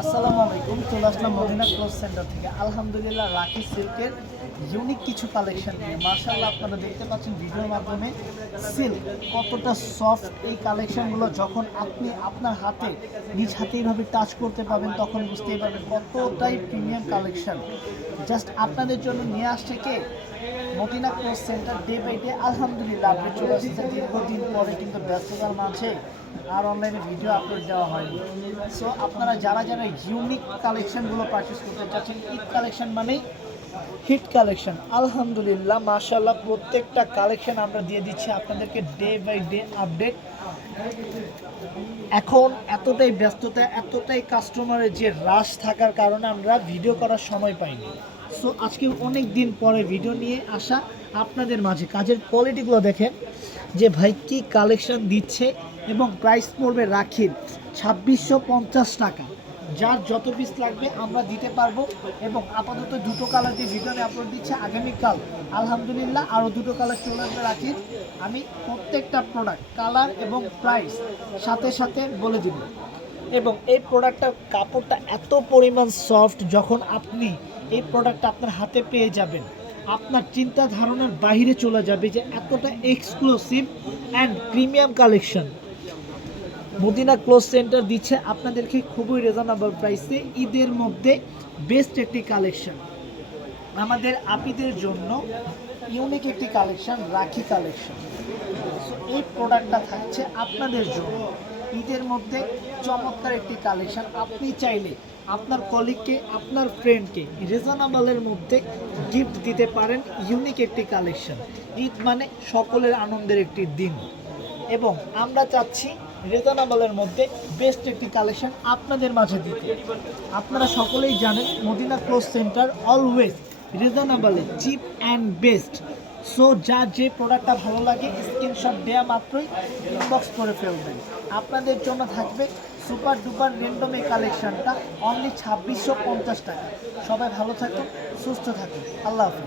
আসসালামু আলাইকুম। চলে আসলাম মদিনা ক্লথ সেন্টার থেকে। আলহামদুলিল্লাহ রাখি সিল্কের ইউনিক কিছু কালেকশন নিয়ে। মাশাআল্লাহ আপনারা দেখতে পাচ্ছেন ভিডিওর মাধ্যমে সিল্ক কতটা সফট। এই কালেকশনগুলো যখন আপনি আপনার হাতে নিজ হাতে এইভাবে টাচ করতে পারবেন তখন বুঝতেই পারবেন কতটাই প্রিমিয়াম কালেকশন। জাস্ট আপনাদের জন্য নিয়ে আসছে K Madina cloth centre. Day by day আলহামদুলিল্লাহ আপনি চলে আসছে দীর্ঘদিন পরে, কিন্তু ব্যস্ততার মাঝে আর অনলাইনে ভিডিও আপলোড দেওয়া হয়নি। সো আপনারা যারা যারা ইউনিক কালেকশনগুলো পারচেস করতে চাচ্ছেন, ঈদ কালেকশন মানেই হিট কালেকশন। আলহামদুলিল্লাহ মাশাআল্লাহ প্রত্যেকটা কালেকশন আমরা দিয়ে দিচ্ছি আপনাদেরকে ডে বাই ডে আপডেট। এখন এতটাই ব্যস্ততা, এতটাই কাস্টমারের যে রাশ থাকার কারণে আমরা ভিডিও করার সময় পাইনি। সো আজকে অনেক দিন পরে ভিডিও নিয়ে আসা আপনাদের মাঝে। কাজের কোয়ালিটিগুলো দেখেন যে ভাই কি কালেকশন দিচ্ছে, এবং প্রাইস পড়বে রাখির 2650 টাকা। যার যত পিস লাগবে আমরা দিতে পারবো। এবং আপাতত দুটো কালার দিয়ে ভিডিও আপলোড দিচ্ছে। আগামীকাল আলহামদুলিল্লাহ আরও দুটো কালার চলে আসবে রাখির। আমি প্রত্যেকটা প্রোডাক্ট কালার এবং প্রাইস সাথে সাথে বলে দিব। এবং এই প্রোডাক্টটার কাপড়টা এত পরিমাণ সফট, যখন আপনি এই প্রোডাক্টটা আপনার হাতে পেয়ে যাবেন আপনার চিন্তা ধারণার বাইরে চলে যাবে যে এতটা exclusive and premium collection Madina cloth centre দিচ্ছে আপনাদেরকে খুবই রিজনেবল প্রাইসে। ঈদের মধ্যে বেস্ট একটি কালেকশন আমাদের আপিদের জন্য, ইউনিক একটি কালেকশন রাখি কালেকশন। সো এই প্রোডাক্টটা থাকছে আপনাদের জন্য ঈদের মধ্যে চমৎকার একটি কালেকশন। আপনি চাইলে আপনার কলিগকে, আপনার ফ্রেন্ডকে রিজনেবলের মধ্যে গিফট দিতে পারেন। ইউনিক একটি কালেকশন। ঈদ মানে সকলের আনন্দের একটি দিন, এবং আমরা চাচ্ছি রিজনেবলের মধ্যে বেস্ট একটি কালেকশন আপনাদের মাঝে দিতে। আপনারা সকলেই জানেন মদিনা ক্লথ সেন্টার অলওয়েজ রিজনেবলে চিপ অ্যান্ড বেস্ট। সো যা যে প্রোডাক্টটা ভালো লাগে স্ক্রিনশট দেওয়া মাত্রই ইনবক্স করে ফেলবেন। আপনাদের জন্য থাকবে সুপার ডুপার র্যান্ডম এই কালেকশনটা অনলি 2650 টাকা। সবাই ভালো থাকুন, সুস্থ থাকুন, আল্লাহ হাফেজ।